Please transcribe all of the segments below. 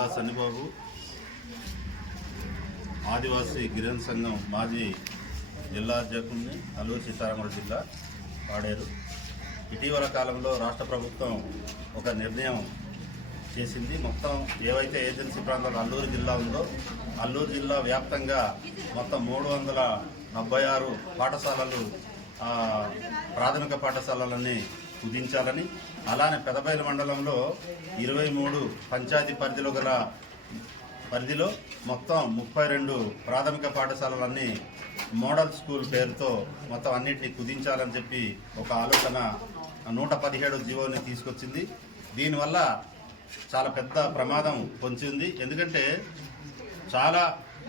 బండా సన్నిబాబు ఆదివాసీ గిరిజన సంఘం మాజీ జిల్లా అధ్యక్షుడిని అల్లూరు సీతారామరావు జిల్లా పాడేరు ఇటీవల కాలంలో రాష్ట్ర ప్రభుత్వం ఒక నిర్ణయం చేసింది. మొత్తం ఏవైతే ఏజెన్సీ ప్రాంతాలు అల్లూరు జిల్లా ఉందో అల్లూరు జిల్లా వ్యాప్తంగా మొత్తం మూడు వందల ఆరు పాఠశాలలు ప్రాథమిక పాఠశాలలని కుదించాలని అలానే పెదబైలు మండలంలో ఇరవై మూడు పంచాయతీ పరిధిలో గల పరిధిలో మొత్తం ముప్పై రెండు ప్రాథమిక పాఠశాలలన్నీ మోడల్ స్కూల్ పేరుతో మొత్తం అన్నిటినీ కుదించాలని చెప్పి ఒక ఆలోచన నూట పదిహేడు జీవోని తీసుకొచ్చింది. దీనివల్ల చాలా పెద్ద ప్రమాదం పొంచి ఉంది ఎందుకంటే చాలా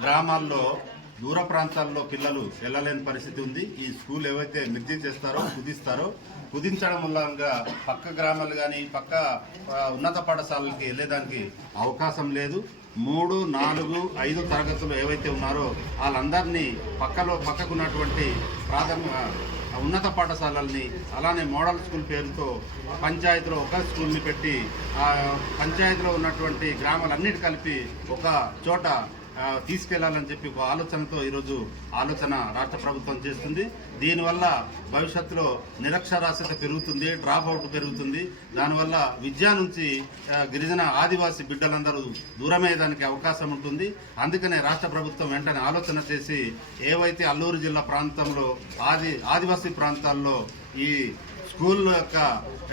గ్రామాల్లో దూర ప్రాంతాల్లో పిల్లలు వెళ్ళలేని పరిస్థితి ఉంది. ఈ స్కూల్ ఏవైతే మిర్జీ చేస్తారో కుదిస్తారో కుదించడం మూలంగా పక్క గ్రామాలు కానీ పక్క ఉన్నత పాఠశాలలకి వెళ్ళేదానికి అవకాశం లేదు. మూడు నాలుగు ఐదు తరగతులు ఏవైతే ఉన్నారో వాళ్ళందరినీ పక్కలో పక్కకున్నటువంటి ప్రాథమిక ఉన్నత పాఠశాలల్ని అలానే మోడల్ స్కూల్ పేరుతో పంచాయతీలో ఒక స్కూల్ని పెట్టి ఆ పంచాయతీలో ఉన్నటువంటి గ్రామాలన్నిటి కలిపి ఒక చోట తీసుకెళ్ళాలని చెప్పి ఒక ఆలోచనతో ఈరోజు ఆలోచన రాష్ట్ర ప్రభుత్వం చేస్తుంది. దీనివల్ల భవిష్యత్తులో నిరక్షరాస్యత పెరుగుతుంది డ్రాప్ అవుట్ పెరుగుతుంది. దానివల్ల విద్య నుంచి గిరిజన ఆదివాసీ బిడ్డలందరూ దూరమయ్యేదానికి అవకాశం ఉంటుంది. అందుకనే రాష్ట్ర ప్రభుత్వం వెంటనే ఆలోచన చేసి ఏవైతే అల్లూరు జిల్లా ప్రాంతంలో ఆది ఆదివాసీ ప్రాంతాల్లో ఈ స్కూల్ యొక్క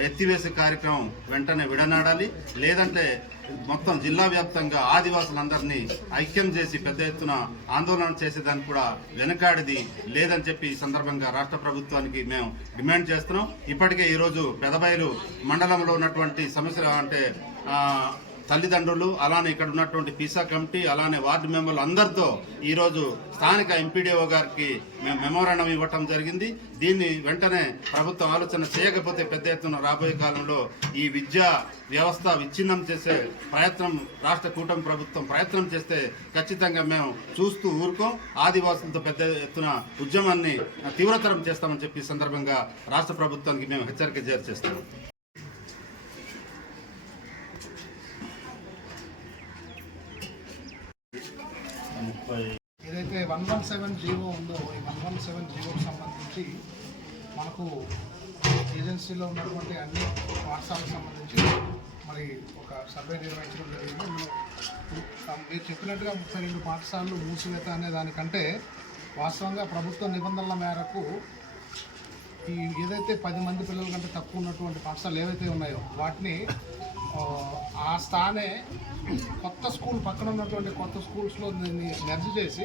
ఎత్తివేసే కార్యక్రమం వెంటనే విడనాడాలి. లేదంటే మొత్తం జిల్లా వ్యాప్తంగా ఆదివాసులందరినీ ఐక్యం చేసి పెద్ద ఎత్తున ఆందోళన చేసేదానికి కూడా వెనకాడిది లేదని చెప్పి ఈ సందర్భంగా రాష్ట్ర ప్రభుత్వానికి మేము డిమాండ్ చేస్తున్నాం. ఇప్పటికే ఈరోజు పెదబయలు మండలంలో ఉన్నటువంటి సమస్యలు అంటే తల్లిదండ్రులు అలానే ఇక్కడ ఉన్నటువంటి పీసా కమిటీ అలానే వార్డు మెంబర్లు అందరితో ఈరోజు స్థానిక ఎంపీడీఓ గారికి మేము మెమోరాండం ఇవ్వటం జరిగింది. దీన్ని వెంటనే ప్రభుత్వం ఆలోచన చేయకపోతే పెద్ద ఎత్తున రాబోయే కాలంలో ఈ విద్యా వ్యవస్థ విచ్ఛిన్నం చేసే ప్రయత్నం రాష్ట్ర కూటమి ప్రభుత్వం ప్రయత్నం చేస్తే ఖచ్చితంగా మేము చూస్తూ ఊరుకోం. ఆదివాసులతో పెద్ద ఎత్తున ఉద్యమాన్ని తీవ్రతరం చేస్తామని చెప్పి సందర్భంగా రాష్ట్ర ప్రభుత్వానికి మేము హెచ్చరిక జారీ చేస్తాము ముప్పై ఏదైతే వన్ వన్ సెవెన్ జీవో ఉందో ఈ వన్ వన్ సెవెన్ జీవోకి సంబంధించి మనకు ఏజెన్సీలో ఉన్నటువంటి అన్ని పాఠశాలకు సంబంధించి మరి ఒక సర్వే నిర్వహించడం జరిగింది. మీరు చెప్పినట్టుగా ముప్పై రెండు పాఠశాలలు మూసివేత అనే దానికంటే వాస్తవంగా ప్రభుత్వ నిబంధనల మేరకు ఈ ఏదైతే పది మంది పిల్లల కంటే తక్కువ ఉన్నటువంటి పాఠశాలలు ఏవైతే ఉన్నాయో వాటిని ఆ, స్థానే కొత్త స్కూల్ పక్కన ఉన్నటువంటి కొత్త స్కూల్స్లో దీన్ని మెర్జ్ చేసి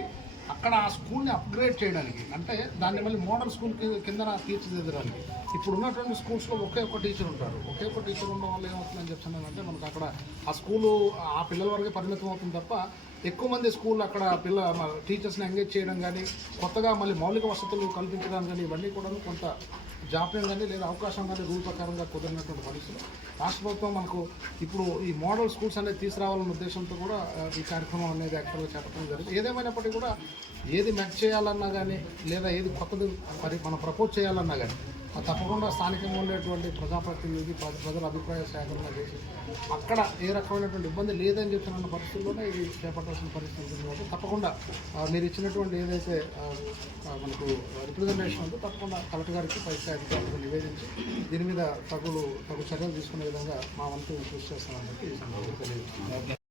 అక్కడ ఆ స్కూల్ని అప్గ్రేడ్ చేయడానికి అంటే దాన్ని మళ్ళీ మోడల్ స్కూల్ కింద తీర్చిదిద్దడానికి. ఇప్పుడు ఉన్నటువంటి స్కూల్స్లో ఒకే ఒక టీచర్ ఉంటారు. ఒకే ఒక టీచర్ ఉండడం వల్ల ఏమవుతుందని చెప్తున్నానంటే మనకు అక్కడ ఆ స్కూలు ఆ పిల్లల వరకే పరిమితం అవుతుంది తప్ప ఎక్కువ మంది స్కూల్ అక్కడ పిల్ల టీచర్స్ని ఎంగేజ్ చేయడం కానీ కొత్తగా మళ్ళీ మౌలిక వసతులు కల్పించడం కానీ ఇవన్నీ కూడా కొంత జాప్యం కానీ లేదా అవకాశం కానీ రూల్ ప్రకారంగా కుదిరినటువంటి పరిస్థితులు. రాష్ట్ర ప్రభుత్వం మనకు ఇప్పుడు ఈ మోడల్ స్కూల్స్ అనేది తీసుకురావాలన్న ఉద్దేశంతో కూడా ఈ కార్యక్రమం అనేది యాక్చువల్గా చేపట్టడం జరిగింది. ఏదేమైనప్పటికీ కూడా ఏది మెట్ చేయాలన్నా కానీ లేదా ఏది కొత్తది మరి మనం ప్రపోజ్ చేయాలన్నా కానీ తప్పకుండా స్థానికంగా ఉండేటువంటి ప్రజాప్రతినిధి ప్రజల అభిప్రాయ సేకరణ చేసి అక్కడ ఏ రకమైనటువంటి ఇబ్బంది లేదని చెప్పిన పరిస్థితుల్లోనే ఇది చేపట్టాల్సిన పరిస్థితి ఉంటుంది కాబట్టి తప్పకుండా మీరు ఇచ్చినటువంటి ఏదైతే మనకు రిప్రజెంటేషన్ ఉందో తప్పకుండా కలెక్టర్ గారికి పై స్థాయి అధికారులకు నివేదించి దీని మీద తగులు తగు చర్యలు తీసుకునే విధంగా మా వంతు కృషి చేస్తామని చెప్పి ఈ సందర్భంగా